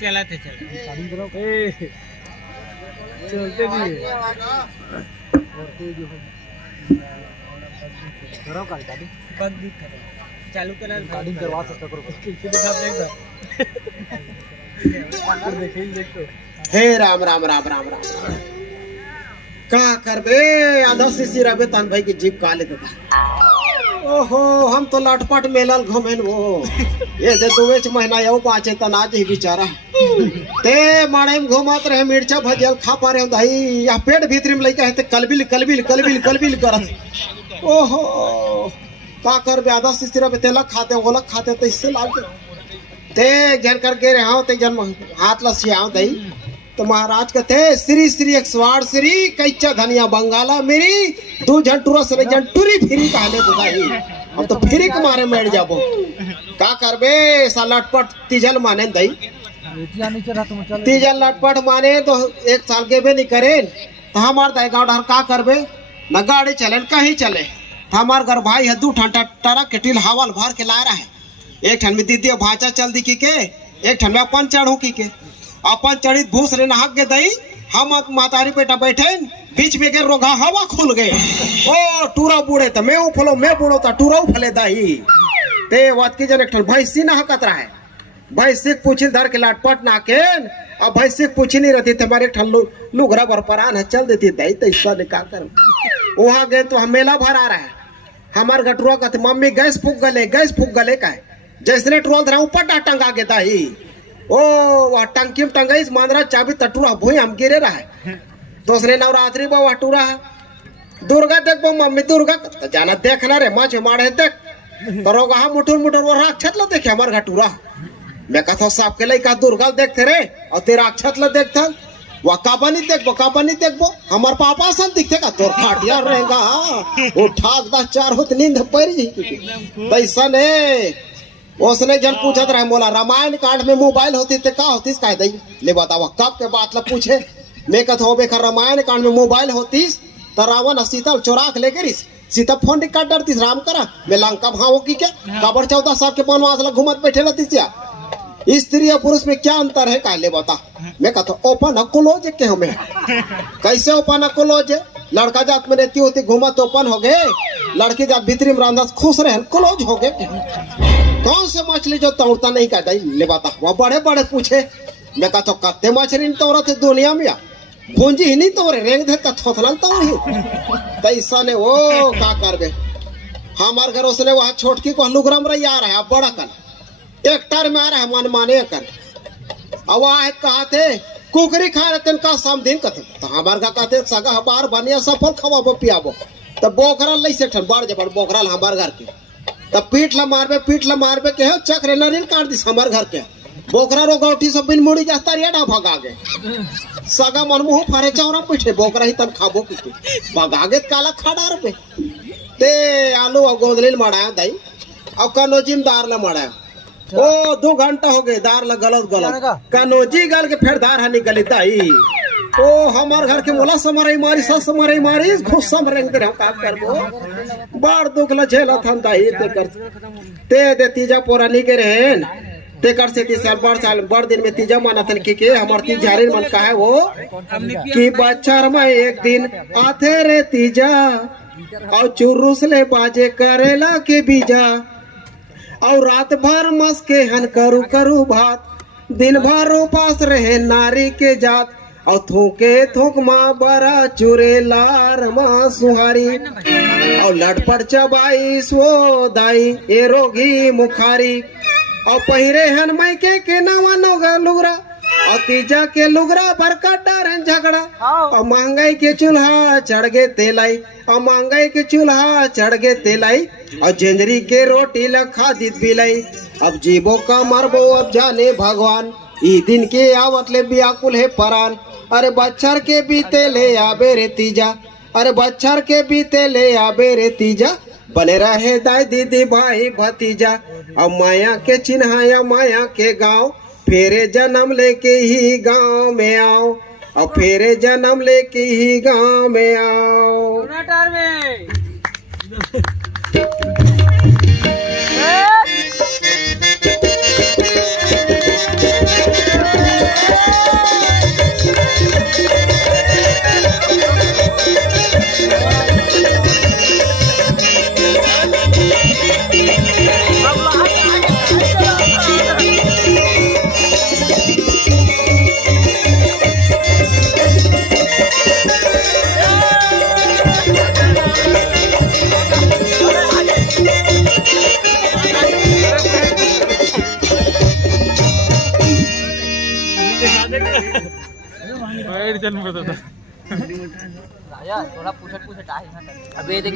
चलाते चलते चालू करा गाड़ी करवा सकता करो हे राम राम राम राम राम का करबे आधा से रबे तन भाई की जीप काले देता। ओहो हम तो लटपट मेलल घुमेन वो ये दे दुवेच महीना यो पाचे तनाज ही बेचारा ते माड़े में घुमात रहे मिर्चा भजियल खा पा रहे दही या पेट भीतर में लइका है ते कलबिल कलबिल कलबिल कलबिल करत। ओहो का करबे आधा से रबे तेला खाते तो इससे लाग ते जन कर के रहा ते जन हाथ लसियाओ दही तो महाराज कहते श्री श्री एक स्वार श्री कैचा धनिया बंगाला मेरी दो झंटूरा से झंटूरी फिरी कहले दाई हम तो फिरी के मारे मैड जाबो का करबे सा लटपट तीजल माने दई तीजल लटपट माने तो एक साल के भी नहीं करे तो हमार दाई गांव डर का करबे न गाड़ी चले कहीं चले हमार घर भाई है दू ठंडा टरक के टिल हवाल भर के ला रहा है एक ठन में दीदी भाचा चल दी की के एक ठन में अपन चढ़ू की के अपन चढ़ित भूस रे नहक के दई हम मातारी बेटा बैठे बीच में के रोगा हवा खुल गए ओ टूरा बुड़े तो मैं उफलो मैं बुड़ो तो टूरा उफले दई ते वात की जन एक ठन भैंसी नहकत रहा है भैंसी पूछी धर के लाटपट नाकेन अब भैंसी पूछी नहीं रहती तुम्हारे ठन लुगरा बर परान है चल देती दई तो इसका निकाल कर वहां गए तो हम मेला भर आ रहा है हमार गटुआ कहते मम्मी गैस फूक गले का जैसे ट्रोल धरा ऊपर टंगा के दई ओ वह टंकी में टंगाई मांदरा चाबी तटूरा भूई हम गिरे रहा है दूसरे नवरात्रि बा टूरा है दुर्गा देख बो मम्मी दुर्गा तो जाना देखना रे माछ मारे देख तो रोगा हम मुठुर वो राक्षस ला देखे हमार घटूरा मैं कहता साहब के लिए कहा दुर्गा देखते रे और तेरा राक्षस ला देखता वह काबानी देखबो हमार पापा सन दिखते का तोर खाटिया रहेगा वो ठाक दा चार होत नींद पड़ जी पैसा ने उसने जन पूछत रहे बोला रामायण कांड में मोबाइल होती तो का होती कह दई ले बतावा कब के बात ला पूछे मैं कहता हो बेकर रामायण कांड में मोबाइल होती तो रावण सीता चोरा के लेकर सीता फोन काट डरती राम करा मैं लंका भावो की क्या काबर 14 साल के बनवास ला घूमत बैठे रहती स्त्री और पुरुष में क्या अंतर है काले बता मैं कहता ओपन क्लोज के हमें कैसे ओपन क्लोज लड़का जात में रहती होती घूमत ओपन हो गए लड़की जात भीतरी में रांधा खुश रहे क्लोज हो गए कौन से मछली जो तोड़ता नहीं कहता ले बता वह बड़े बड़े पूछे मैं कहता कत्ते मछली नहीं तोड़ा थे दुनिया में पूंजी ही नहीं तोड़े रेंग देता थोथलन तो ऐसा ने वो का करबे हमार घर उसने वहाँ छोटकी को लुगरम रही आ रहा है अब बड़ा कल ट्रैक्टर में आ रहा है मन माने कर अब है कहा थे कुकरी खा रहे तेन का समझिन कथे तो हमार का कहते सगा बार बनिया सफल खवाबो पियाबो तो बोकरा लई से ठन बाड़ जबर बोकरा हमार घर के तब पीठ ला मारबे के हो चक्र नरिन काट दिस हमार घर के बोकरा रो गौठी सब बिन मुड़ी जाता रिया भगा गए सगा मन मुंह फारे चौरा पीठे बोकरा ही तन खाबो की भगा गए काला खाड़ा पे ते आलू और गोदलील मड़ाया दई और कनोजी में दार ला मड़ाया ओ 2 घंटा हो गए दार ला गलत कनोजी गल के फिर दार हनी गली दई ओ हमार घर के मोला समरई मारी सब समरई मारी खुश समरेंग दे का करबो बार दुख ला झेला थन दई ते दे तीजा पोरा नी के रहन ते कर से 30 साल बड़ दिन में तीजा माना थन के हमार ती झारी मन का है वो कि बच्चर में एक दिन आथे रे तीजा और चुरुस ले बाजे करेला के बीजा और रात भर मस के हन करू भात दिन भर उपास रहे नारी के जात और थोके थोक माँ बरा चुरे लार माँ सुहारी और लटपट चबाई सो दाई ए रोगी मुखारी और पहिरे हन मायके के नवा नोगा लुगरा और तीजा के लुगरा बरका डरन झगड़ा और महंगाई के चूल्हा चढ़ गे तेलाई और महंगाई के चूल्हा चढ़ गे तेलाई और झंझरी के रोटी लखा दित बिलाई अब जीवो का मरबो अब जाने भगवान ई दिन के आवत ले व्याकुल है परान अरे बच्छर के बीते ले आबे रे तीजा अरे बच्छर के बीते ले आबे रे तीजा बने रहे दाई दीदी भाई भतीजा अब माया के चिन्हाया माया के गांव फेरे जन्म लेके ही गांव में आओ और फेरे जन्म लेके ही गांव में आओ। थोड़ा पूछट पूछट आहे ना अबे देख